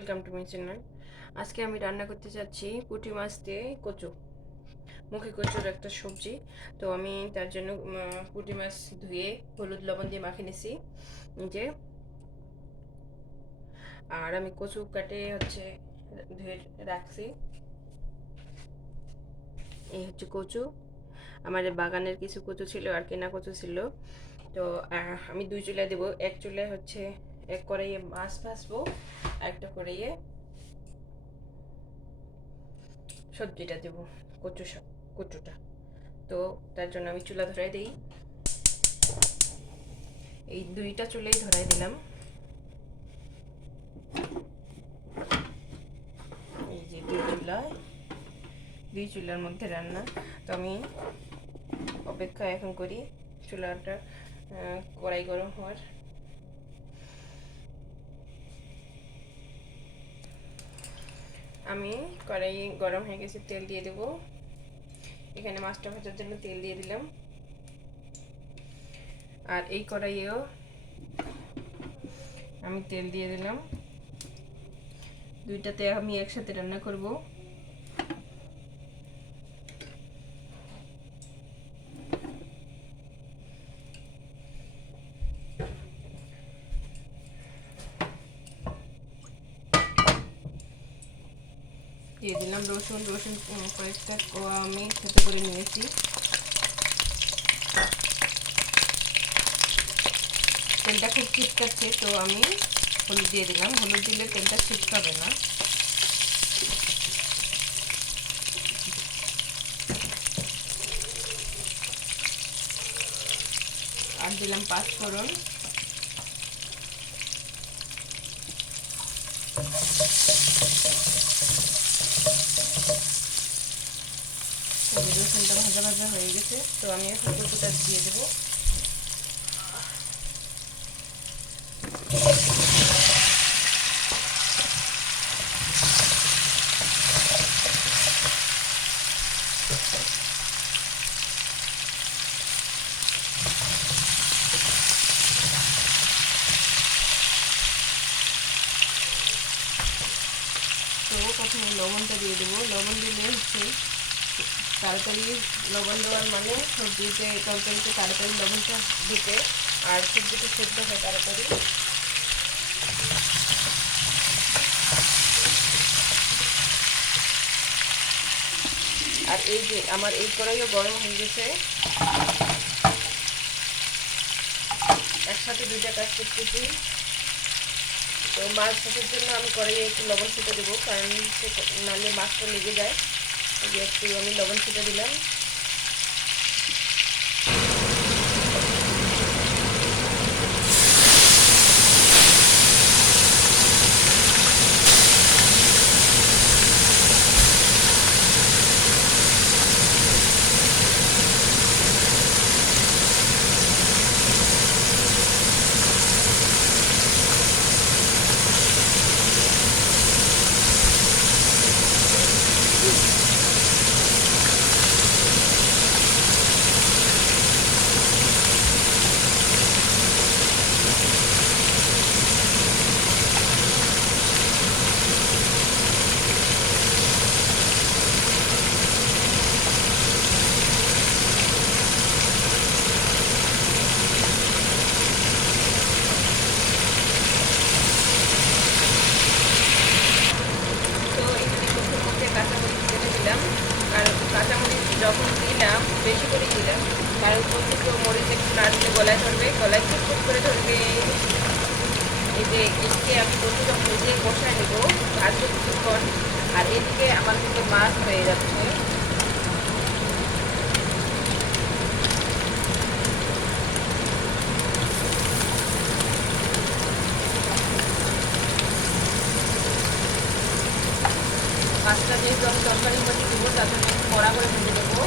Welcome to my channel. আজকে আমি রান্না করতে যাচ্ছি পুঁটি মাছ দিয়ে কচু, মুখে কচুর একটা সবজি। তো আমি তার জন্য পুঁটি মাছ ধুয়ে হলুদ লবণ দিয়ে মাখিয়ে নিছি যে, আর আমি কচু কাটে ধুয়ে রাখছি। এই হচ্ছে কচু, আমার বাগানের কিছু কচু ছিল আর কেনা কচু ছিল। তো আমি দুই চুলায় দেবো। এক চুলায় এক কড়াইয়ে মাছ ভাজবো, আর একটা কড়াইয়ে সবজিটা দেবো, কচুটা। তো তার জন্য আমি চুলা ধরাই দিই। এই দুইটা চুলাই ধরাই দিলাম। এই যে দুই চুলার মধ্যে রান্না। তো আমি অপেক্ষা এখন করি চুলাটা কড়াই গরম হওয়ার। আমি কড়াই গরম হয়ে গেছে, তেল দিয়ে দেবো। এখানে মাছটা ভাজার জন্য তেল দিয়ে দিলাম। আর এই কড়াইয়েও আমি তেল দিয়ে দিলাম। দুইটাতে আমি একসাথে রান্না করব। দিয়ে দিলাম রসুন কয়েকটা আমি থেতো করে নিয়েছি। তেলটা খুব ছিটকাচ্ছে, তো আমি হলুদ দিয়ে দিলাম। হলুদ দিলে তেলটা ছিটকাবে না। আর দিলাম পাঁচফোড়ন। রসুনটা ভাজা ভাজা হয়ে গেছে, তো আমি এখন কচুটা দিয়ে দেবো। তো প্রথমে লবণটা দিয়ে দেবো। লবণ দিলে তাড়াতাড়ি, লবণ দেওয়ার মানে সবজিতে তরকারিতে তাড়াতাড়ি লবণটা ঢুকে আর সবজিটা সেদ্ধ হয় তাড়াতাড়ি। আর এই যে আমার এই কড়াইও গরম হয়ে গেছে। একসাথে দুইটা কাজ করতেছি। তো মাছ ভাজার জন্য আমি কড়াইয়ে একটু লবণ ছিটে দেবো, কারণ নাহলে মাছটা লেগে যায়। একটু আমি লবণ ছিটে দিলাম। আর কাঁচামরিচ যখন দিলাম বেশি করে দিলাম, কারণ প্রচুর মরিচ একটু না দিলে গলায় ধরবে, গলায় খুব করে ধরবে। এই যে এদিকে আমি প্রচুর ভেজে কষায় নেবো আর কিছুক্ষণ। আর এদিকে আমার কিন্তু মাছ হয়ে যাচ্ছে। মাছটা যেহেতু আমি তরকারির মধ্যে দেবো, তার জন্য একটু কড়া করে ভেজে দেবো।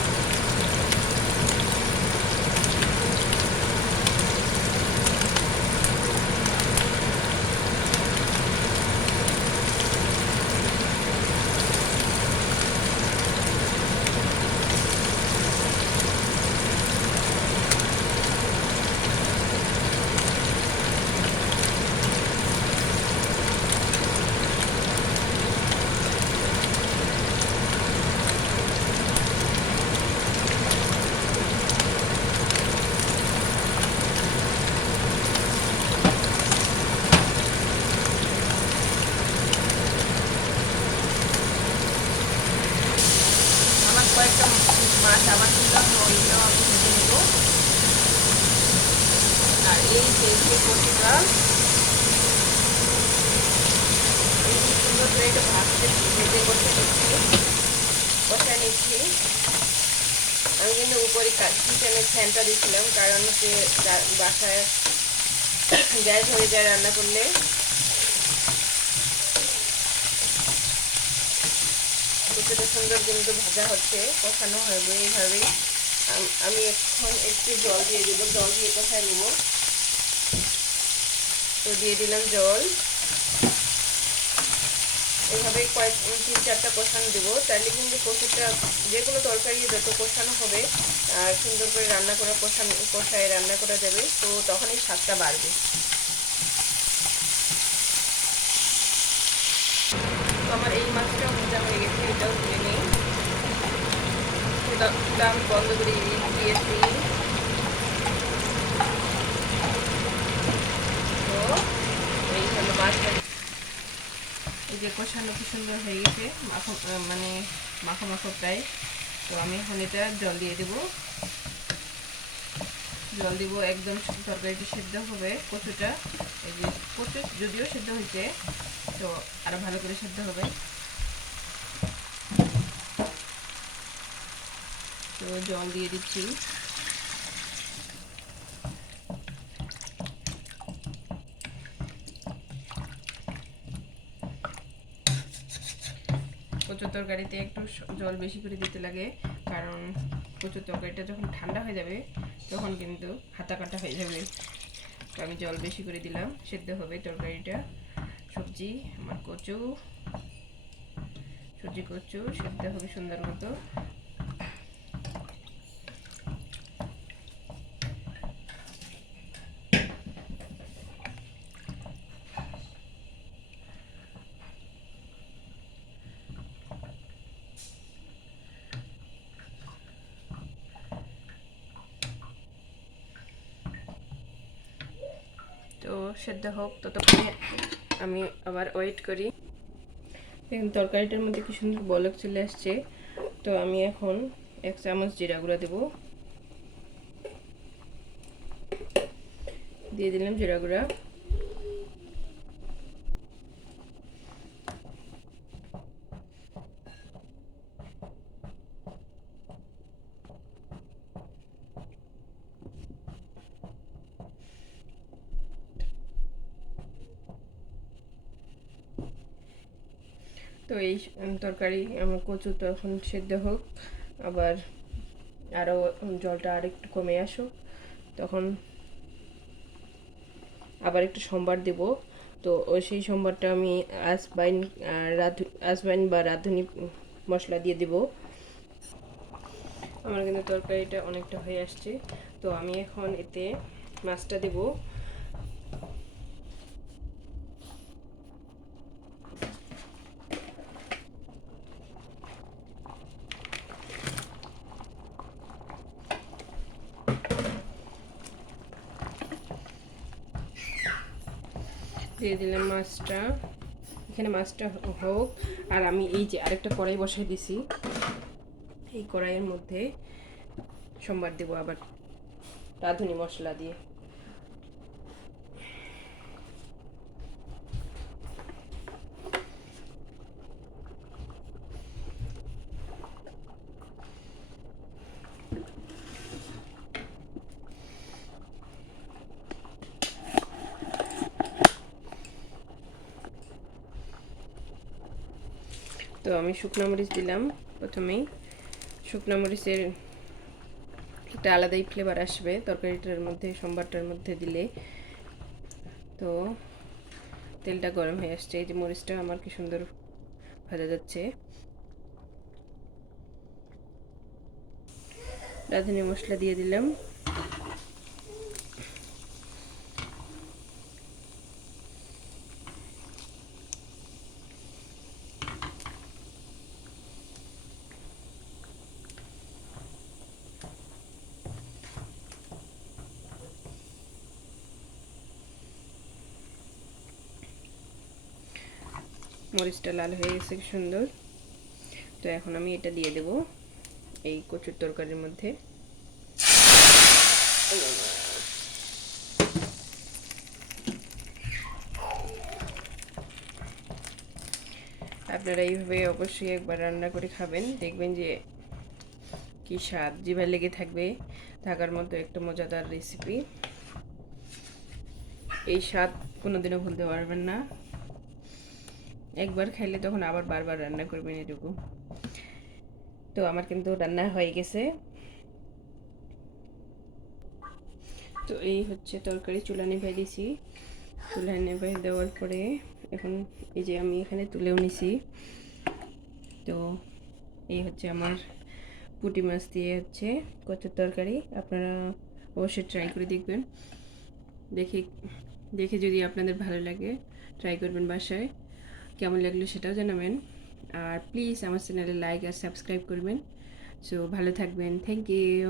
কয়েকটা মাছ আবার দিলাম, ওইগুলো আমি ভেজে নেব। আর এই যে কচুটা আমি খুব সুন্দর করে এটা ভেজে কষায় নিচ্ছি। আমি কিন্তু উপরে কিচেনের ফ্যানটা দিয়েছিলাম, কারণ হচ্ছে বাসায় গ্যাস হয়ে যায় রান্না করলে। কচুটা সুন্দর কিন্তু ভাজা হচ্ছে, কষানো হবে এইভাবেই। আমি এখন একটু জল দিয়ে দেব, জল দিয়ে কষায় নেব। তো দিয়ে দিলাম জল, এইভাবে কয়েক 3-4টা কষানো দেবো। তাহলে কিন্তু কচুটা যে কোনো তরকারি যত কষানো হবে আর সুন্দর করে রান্না করা কষায় রান্না করা যাবে, তো তখনই স্বাদটা বাড়বে। তো আমার এই মাছটাও ভাজা হয়ে গেছে, এটাও তুলে নিই। চুলা আমি বন্ধ করে দিয়েছি। তো এই হলো মাছ, এই যে কষানো কি সুন্দর হয়ে গেছে, মানে মাখো মাখো প্রায়। তো আমি এখন এটা জল দিয়ে দেবো। জল দিব, একদম তরকারিটা সেদ্ধ হবে। কচুটা এই যে কচু যদিও সেদ্ধ হয়েছে, তো আরো ভালো করে সেদ্ধ হবে। তো জল দিয়ে দিচ্ছি। কচুর তরকারিতে একটু জল বেশি করে দিতে লাগে, কারণ কচুর তরকারিটা যখন ঠান্ডা হয়ে যাবে তখন কিন্তু হাতা কাটা হয়ে যাবে। তো আমি জল বেশি করে দিলাম, সেদ্ধ হবে তরকারিটা। সবজি আমার কচু সেদ্ধ হবে সুন্দর মতো। তো সেদ্ধ হোক, ততক্ষণে আমি আবার ওয়েট করি। এখন তরকারিটার মধ্যে কি সুন্দর বলক চলে আসছে। তো আমি এখন 1 চামচ জিরা গুঁড়া দেব, দিয়ে দিলাম জিরা গুঁড়া। তো এই তরকারি আমার কচু তো এখন সেদ্ধ হোক, আবার আরও জলটা আরেকটু কমে আসুক, তখন আবার একটু সম্বার দেব। তো সেই সম্বারটা আমি আজবাইন বা রাঁধুনি মশলা দিয়ে দেব। আমার কিন্তু তরকারিটা অনেকটা হয়ে আসছে। তো আমি এখন এতে মাছটা দেব। দিয়ে দিলাম মাছটা। এখানে মাছটা হোক, আর আমি এই যে আরেকটা কড়াই বসাই দিছি, এই কড়াইয়ের মধ্যে সম্বার দেব আবার রাঁধুনি মশলা দিয়ে। তো আমি শুকনো মরিচ দিলাম প্রথমেই। শুকনো মরিচের একটা আলাদাই ফ্লেভার আসবে তরকারিটার মধ্যে, সম্বারটার মধ্যে দিলে। তো তেলটা গরম হয়ে আসছে, এই যে মরিচটা আমার কি সুন্দর ভাজা যাচ্ছে। রাঁধুনি মশলা দিয়ে দিলাম। মরিচটা লাল হয়ে গেছে সুন্দর। তো এখন আমি এটা দিয়ে দেব, এই কচুর তরকারির মধ্যে। আপনারা এইভাবে অবশ্যই একবার রান্না করে খাবেন, দেখবেন যে কি স্বাদ, জিভে লেগে থাকবে থাকার মতো একটা মজাদার রেসিপি। এই স্বাদ কোনোদিনও ভুলতে পারবেন না। একবার খাইলে তখন আবার বারবার রান্না করবেন এটুকু। তো আমার কিন্তু রান্না হয়ে গেছে। তো এই হচ্ছে তরকারি, চুলা নিভাই দিছি। চুলা নিভাই দেওয়ার পরে এখন এই যে আমি এখানে তুলেও নিছি। তো এই হচ্ছে আমার পুঁটি মাছ দিয়ে হচ্ছে কচুর তরকারি। আপনারা অবশ্যই ট্রাই করে দেখবেন। দেখে দেখে যদি আপনাদের ভালো লাগে ট্রাই করবেন বাসায়। কেমন লাগলো সেটাও জানাবেন। আর প্লিজ আমার চ্যানেলে লাইক আর সাবস্ক্রাইব করবেন। সো ভালো থাকবেন। Thank you.